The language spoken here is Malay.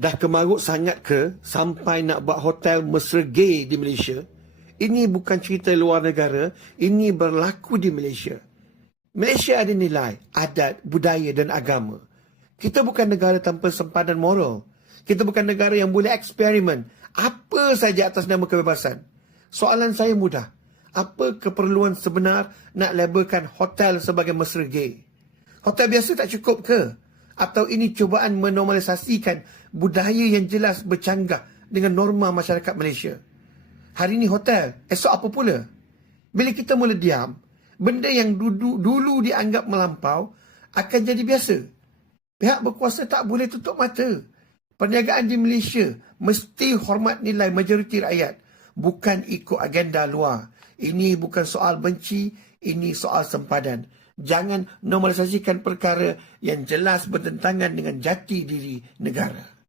Dah kemaruk sangat ke sampai nak buat hotel mesra gay di Malaysia? Ini bukan cerita luar negara, ini berlaku di Malaysia. Malaysia ada nilai, adat, budaya dan agama. Kita bukan negara tanpa sempadan moral. Kita bukan negara yang boleh eksperimen apa saja atas nama kebebasan. Soalan saya mudah. Apa keperluan sebenar nak labelkan hotel sebagai mesra gay? Hotel biasa tak cukup ke? Atau ini cubaan menormalisasikan budaya yang jelas bercanggah dengan norma masyarakat Malaysia? Hari ini hotel, esok apa pula? Bila kita mula diam, benda yang dulu dianggap melampau akan jadi biasa. Pihak berkuasa tak boleh tutup mata. Perniagaan di Malaysia mesti hormat nilai majoriti rakyat, bukan ikut agenda luar. Ini bukan soal benci, ini soal sempadan. Jangan normalisasikan perkara yang jelas bertentangan dengan jati diri negara.